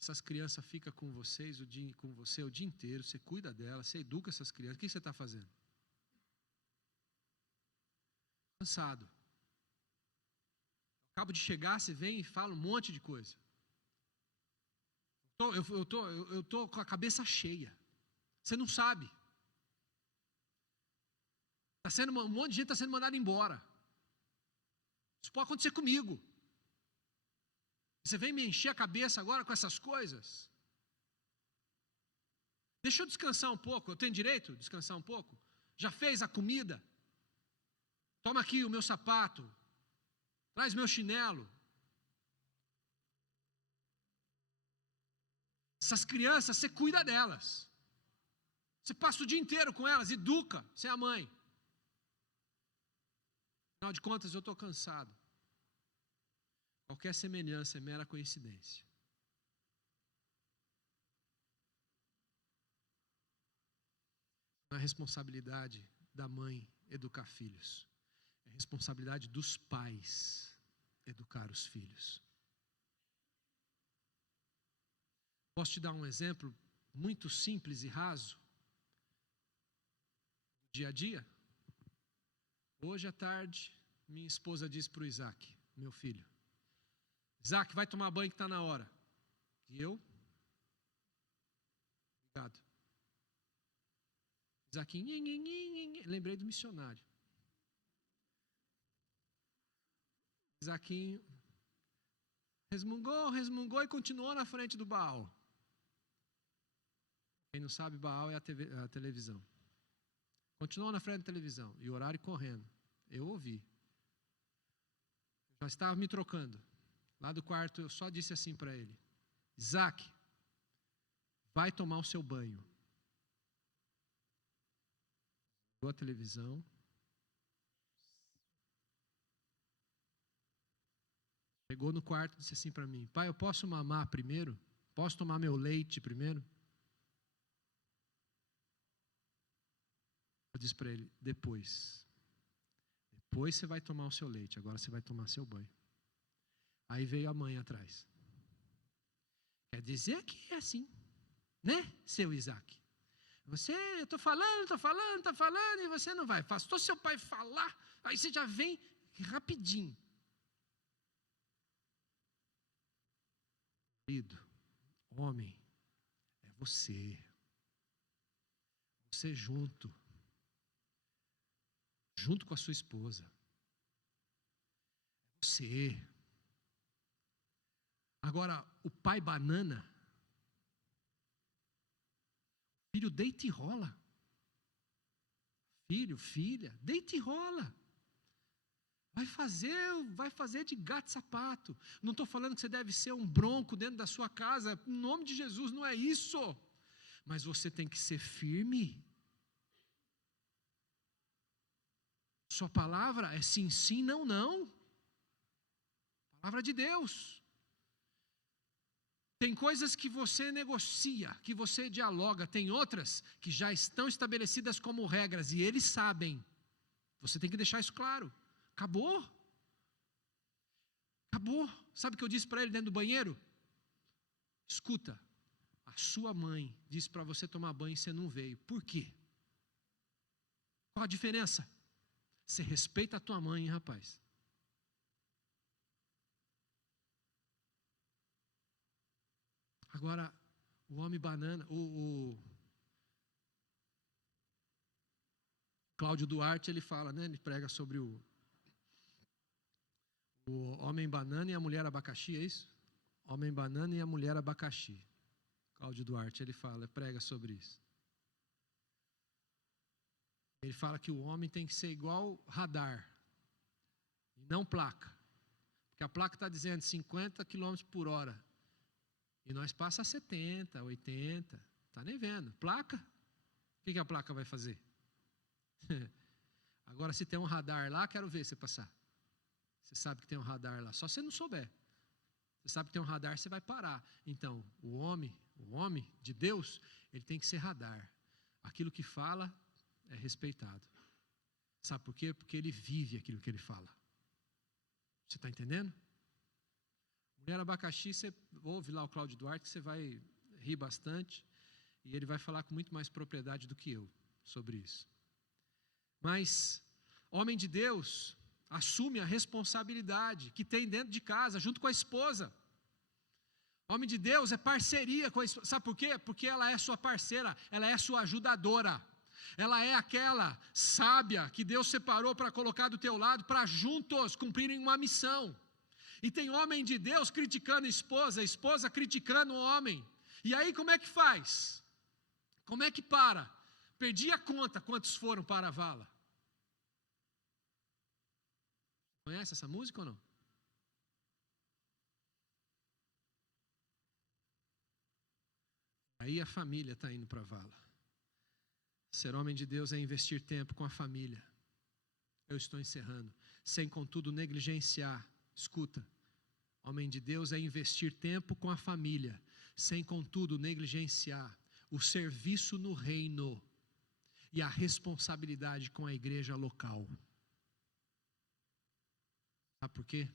essas crianças ficam com com você o dia inteiro, você cuida delas, você educa essas crianças, o que você está fazendo? Cansado. Acabo de chegar, você vem e fala um monte de coisa. Eu tô com a cabeça cheia. Você não sabe. Um monte de gente está sendo mandada embora. Isso pode acontecer comigo. Você vem me encher a cabeça agora com essas coisas? Deixa eu descansar um pouco. Eu tenho direito de descansar um pouco? Já fez a comida? Toma aqui o meu sapato. Traz meu chinelo. Essas crianças, você cuida delas. Você passa o dia inteiro com elas, educa, você é a mãe. Afinal de contas, eu estou cansado. Qualquer semelhança é mera coincidência. Não é responsabilidade da mãe educar filhos. É responsabilidade dos pais educar os filhos. Posso te dar um exemplo muito simples e raso? Dia a dia? Hoje à tarde, minha esposa disse para o Isaac, meu filho: Isaac, vai tomar banho que está na hora. E eu? Obrigado. Isaac, lembrei do missionário. Isaquinho resmungou e continuou na frente do Baal. Quem não sabe, Baal é a televisão. Continuou na frente da televisão, e o horário correndo. Eu ouvi. Já estava me trocando. Lá do quarto, eu só disse assim para ele: Isaac, vai tomar o seu banho. Ligou a televisão. Chegou no quarto e disse assim para mim: pai, eu posso mamar primeiro? Posso tomar meu leite primeiro? Eu disse para ele: depois você vai tomar o seu leite, agora você vai tomar seu banho. Aí veio a mãe atrás. Quer dizer que é assim, né, seu Isaac? Eu estou falando, e você não vai. Bastou seu pai falar, aí você já vem rapidinho. Querido, homem, é você. Você junto com a sua esposa. É você. Agora, o pai banana, filho deita e rola. Filho, filha, deita e rola. Vai fazer de gato e sapato. Não estou falando que você deve ser um bronco dentro da sua casa. Em nome de Jesus, não é isso. Mas você tem que ser firme. Sua palavra é sim, sim, não, não. Palavra de Deus. Tem coisas que você negocia, que você dialoga. Tem outras que já estão estabelecidas como regras e eles sabem. Você tem que deixar isso claro. Acabou. Sabe o que eu disse para ele dentro do banheiro? Escuta, a sua mãe disse para você tomar banho e você não veio. Por quê? Qual a diferença? Você respeita a tua mãe, hein, rapaz? Agora, o homem banana, o Cláudio Duarte, ele fala, né? Ele prega sobre o homem banana e a mulher abacaxi, é isso? Homem banana e a mulher abacaxi. Cláudio Duarte, ele prega sobre isso. Ele fala que o homem tem que ser igual radar, e não placa. Porque a placa está dizendo 50 km por hora. E nós passa a 70, 80, está nem vendo. Placa? O que a placa vai fazer? Agora, se tem um radar lá, quero ver você passar. Você sabe que tem um radar lá, só se você não souber. Você sabe que tem um radar, você vai parar. Então, o homem de Deus, ele tem que ser radar. Aquilo que fala é respeitado. Sabe por quê? Porque ele vive aquilo que ele fala. Você está entendendo? Mulher Abacaxi, você ouve lá o Cláudio Duarte, que você vai rir bastante, e ele vai falar com muito mais propriedade do que eu sobre isso. Mas, homem de Deus assume a responsabilidade que tem dentro de casa, junto com a esposa. Homem de Deus é parceria com a esposa. Sabe por quê? Porque ela é sua parceira, ela é sua ajudadora. Ela é aquela sábia que Deus separou para colocar do teu lado, para juntos cumprirem uma missão. E tem homem de Deus criticando a esposa criticando o homem. E aí como é que faz? Como é que para? Perdi a conta quantos foram para a vala. Conhece essa música ou não? Aí a família está indo para a vala. Ser homem de Deus é investir tempo com a família. Eu estou encerrando. Sem, contudo, negligenciar. Escuta. Homem de Deus é investir tempo com a família. Sem, contudo, negligenciar o serviço no reino e a responsabilidade com a igreja local. Sabe por quê?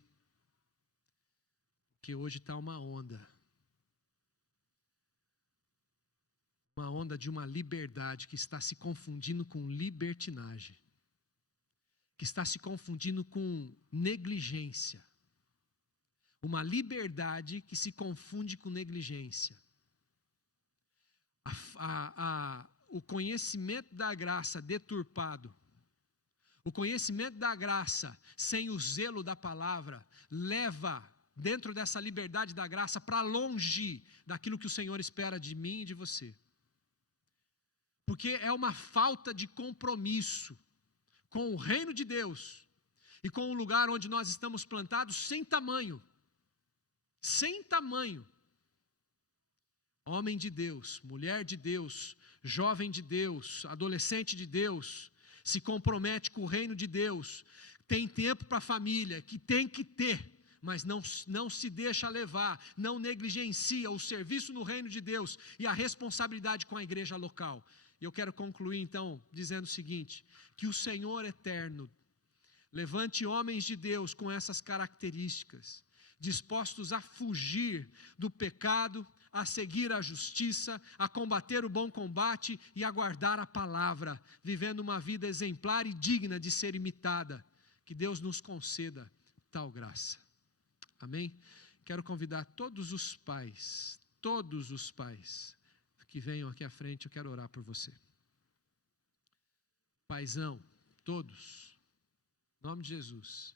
Porque hoje está uma onda de uma liberdade que está se confundindo com libertinagem, que está se confundindo com negligência. Uma liberdade que se confunde com negligência. O conhecimento da graça deturpado, o conhecimento da graça sem o zelo da palavra, leva dentro dessa liberdade da graça para longe daquilo que o Senhor espera de mim e de você. Porque é uma falta de compromisso com o reino de Deus e com o lugar onde nós estamos plantados sem tamanho. Sem tamanho. Homem de Deus, mulher de Deus, jovem de Deus, adolescente de Deus, se compromete com o reino de Deus, tem tempo para a família, que tem que ter, mas não se deixa levar, não negligencia o serviço no reino de Deus e a responsabilidade com a igreja local. E eu quero concluir então dizendo o seguinte, que o Senhor eterno levante homens de Deus com essas características, dispostos a fugir do pecado, a seguir a justiça, a combater o bom combate e a guardar a palavra, vivendo uma vida exemplar e digna de ser imitada. Que Deus nos conceda tal graça. Amém? Quero convidar todos os pais que venham aqui à frente, eu quero orar por você. Paizão, todos, em nome de Jesus,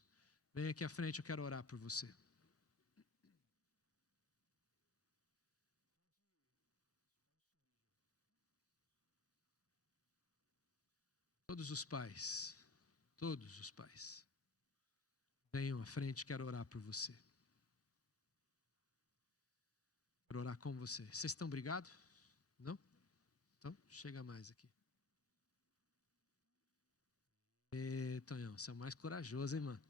venha aqui à frente, eu quero orar por você. Todos os pais, venham à frente, quero orar por você. Quero orar com você. Vocês estão brigados? Não? Então, chega mais aqui. Tonhão, você é o mais corajoso, hein, mano?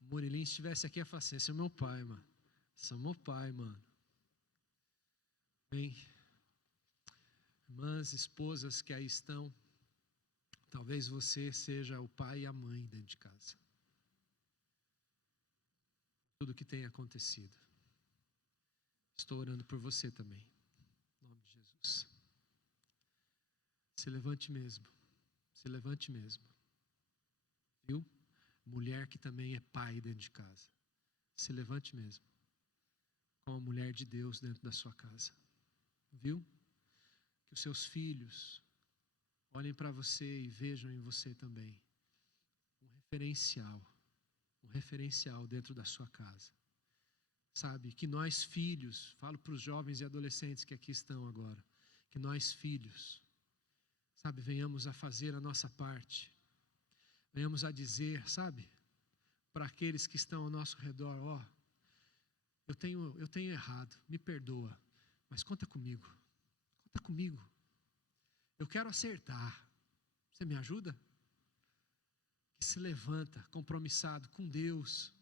O Murilinho estivesse aqui, ia falar assim, esse é meu pai, mano. Esse é meu pai, mano. Bem, irmãs, esposas que aí estão, talvez você seja o pai e a mãe dentro de casa. Tudo que tem acontecido. Estou orando por você também. Em nome de Jesus. Se levante mesmo. Se levante mesmo. Viu? Mulher que também é pai dentro de casa. Se levante mesmo. Com a mulher de Deus dentro da sua casa. Viu? Que os seus filhos olhem para você e vejam em você também um referencial dentro da sua casa. Sabe, que nós filhos, falo para os jovens e adolescentes que aqui estão agora, que nós filhos, sabe, venhamos a fazer a nossa parte, venhamos a dizer, sabe, para aqueles que estão ao nosso redor, ó, eu tenho errado, me perdoa, mas conta comigo, eu quero acertar, você me ajuda? Que se levanta compromissado com Deus,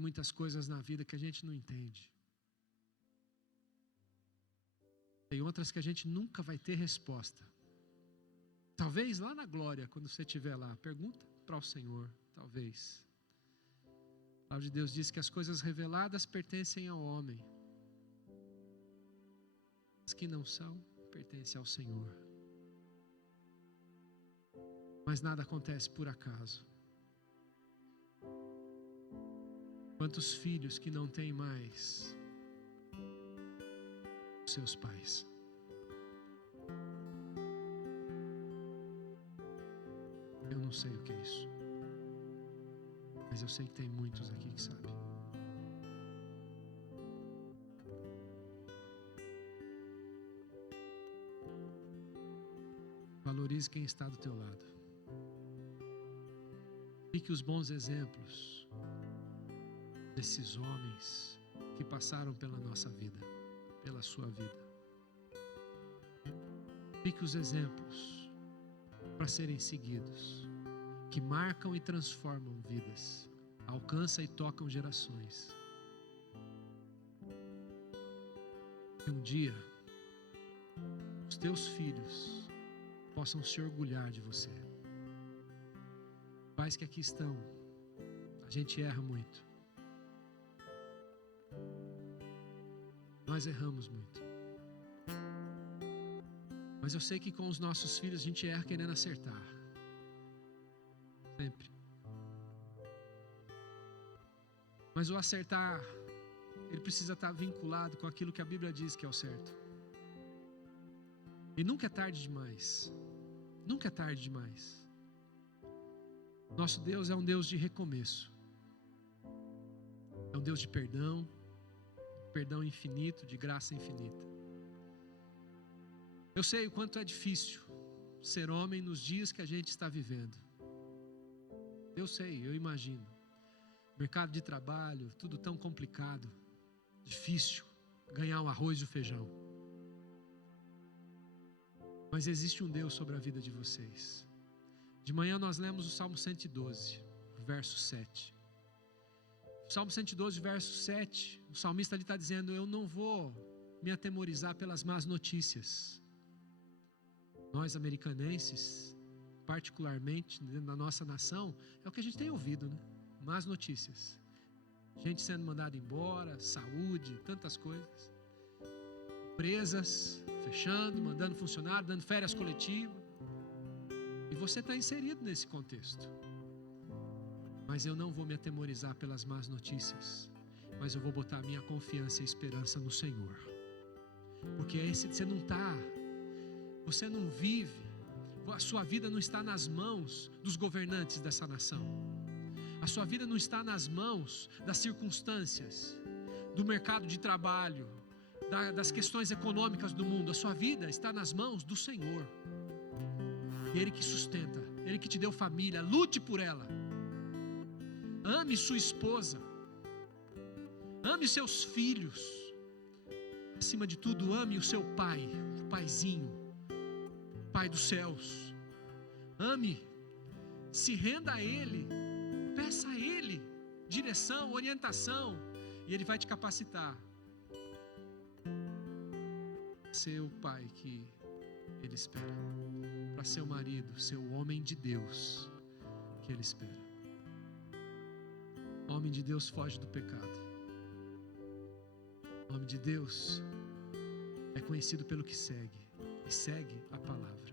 Tem muitas coisas na vida que a gente não entende. Tem outras que a gente nunca vai ter resposta. Talvez lá na glória, quando você estiver lá, pergunta para o Senhor, talvez. A palavra de Deus diz que as coisas reveladas pertencem ao homem. As que não são, pertencem ao Senhor. Mas nada acontece por acaso. Quantos filhos que não têm mais os seus pais? Eu não sei o que é isso, mas eu sei que tem muitos aqui que sabem. Valorize quem está do teu lado. Fique os bons exemplos desses homens que passaram pela nossa vida, pela sua vida. Fique os exemplos para serem seguidos, que marcam e transformam vidas, alcançam e tocam gerações. Que um dia os teus filhos possam se orgulhar de você. Pais que aqui estão, a gente erra muito. Nós erramos muito. Mas eu sei que com os nossos filhos a gente erra querendo acertar. Sempre. Mas o acertar, ele precisa estar vinculado com aquilo que a Bíblia diz que é o certo. E nunca é tarde demais. Nunca é tarde demais. Nosso Deus é um Deus de recomeço. É um Deus de perdão. Perdão infinito, de graça infinita. Eu sei o quanto é difícil ser homem nos dias que a gente está vivendo. Eu sei, eu imagino. Mercado de trabalho, tudo tão complicado, difícil ganhar o arroz e o feijão. Mas existe um Deus sobre a vida de vocês. De manhã nós lemos o Salmo 112, verso 7. Salmo 112, verso 7, o salmista ali está dizendo: eu não vou me atemorizar pelas más notícias. Nós americanenses, particularmente na nossa nação, é o que a gente tem ouvido, né? Más notícias. Gente sendo mandada embora, saúde, tantas coisas. Empresas fechando, mandando funcionário, dando férias coletivas. E você está inserido nesse contexto. Mas eu não vou me atemorizar pelas más notícias, mas eu vou botar a minha confiança e esperança no Senhor. Porque você não vive, a sua vida não está nas mãos dos governantes dessa nação. A sua vida não está nas mãos das circunstâncias, do mercado de trabalho, das questões econômicas do mundo. A sua vida está nas mãos do Senhor. E Ele que sustenta, Ele que te deu família, lute por ela. Ame sua esposa, ame seus filhos, acima de tudo ame o seu pai, o paizinho, Pai dos céus. Ame, se renda a Ele, peça a Ele direção, orientação, e Ele vai te capacitar para ser o pai que Ele espera, para ser o marido, ser o homem de Deus que Ele espera. O homem de Deus foge do pecado. O homem de Deus é conhecido pelo que segue, e segue a palavra.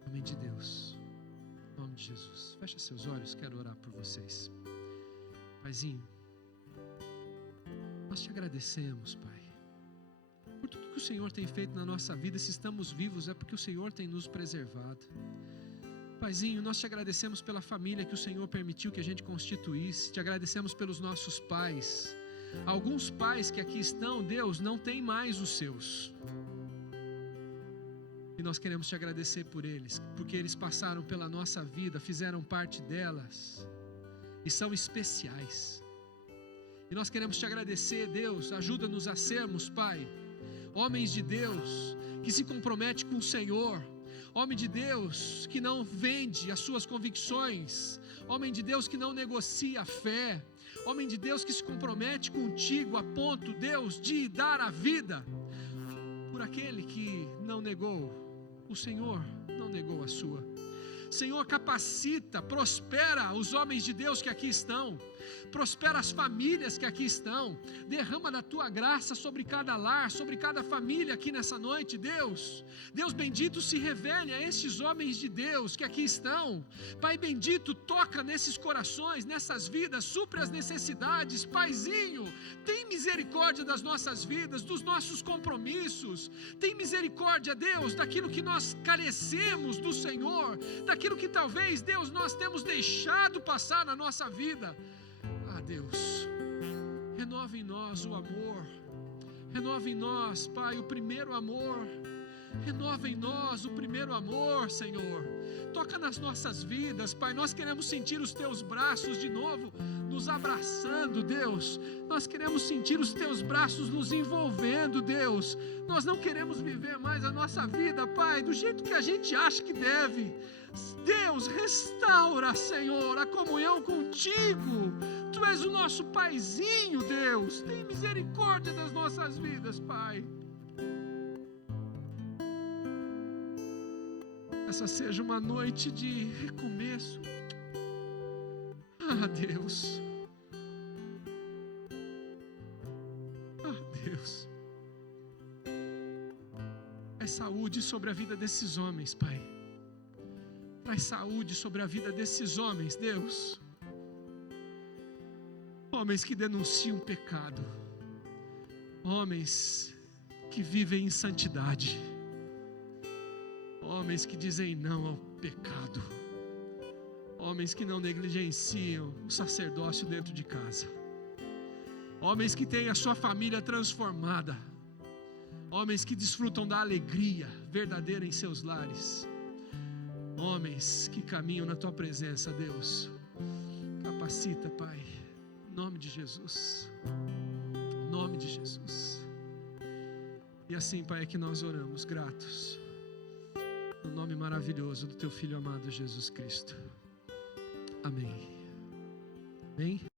O homem de Deus, em nome de Jesus. Fecha seus olhos, quero orar por vocês. Paizinho, nós te agradecemos, Pai, por tudo que o Senhor tem feito na nossa vida. Se estamos vivos é porque o Senhor tem nos preservado. Paizinho, nós te agradecemos pela família que o Senhor permitiu que a gente constituísse. Te agradecemos pelos nossos pais. Alguns pais que aqui estão, Deus, não tem mais os seus. E nós queremos te agradecer por eles, porque eles passaram pela nossa vida, fizeram parte delas e são especiais. E nós queremos te agradecer, Deus, ajuda-nos a sermos, Pai, homens de Deus que se comprometem com o Senhor. Homem de Deus que não vende as suas convicções homem de Deus que não negocia a fé, homem de Deus que se compromete contigo a ponto, Deus, de dar a vida por aquele que não negou, o Senhor não negou a sua. Senhor, capacita, prospera os homens de Deus que aqui estão, prospera as famílias que aqui estão, derrama da tua graça sobre cada lar, sobre cada família aqui nessa noite, Deus. Deus bendito, se revele a estes homens de Deus que aqui estão. Pai bendito, toca nesses corações, nessas vidas, supre as necessidades. Paizinho, tem misericórdia das nossas vidas, dos nossos compromissos. Tem misericórdia, Deus, daquilo que nós carecemos do Senhor, daquilo que talvez, Deus, nós temos deixado passar na nossa vida. Deus, renova em nós o amor, renova em nós, Pai, o primeiro amor, renova em nós o primeiro amor, Senhor. Toca nas nossas vidas, Pai. Nós queremos sentir os teus braços de novo nos abraçando, Deus. Nós queremos sentir os teus braços nos envolvendo, Deus. Nós não queremos viver mais a nossa vida, Pai, do jeito que a gente acha que deve. Deus, restaura, Senhor, a comunhão contigo. Tu és o nosso Paizinho, Deus. Tem misericórdia das nossas vidas, Pai. Essa seja uma noite de recomeço. Deus. Deus. É saúde sobre a vida desses homens, Pai. Traz saúde sobre a vida desses homens, Deus. Homens que denunciam pecado. Homens que vivem em santidade. Homens que dizem não ao pecado. Homens que não negligenciam o sacerdócio dentro de casa. Homens que têm a sua família transformada. Homens que desfrutam da alegria verdadeira em seus lares. Homens que caminham na tua presença, Deus. Capacita, Pai, em nome de Jesus. Em nome de Jesus. E assim, Pai, é que nós oramos, gratos. No nome maravilhoso do teu Filho amado Jesus Cristo. Amém. Amém.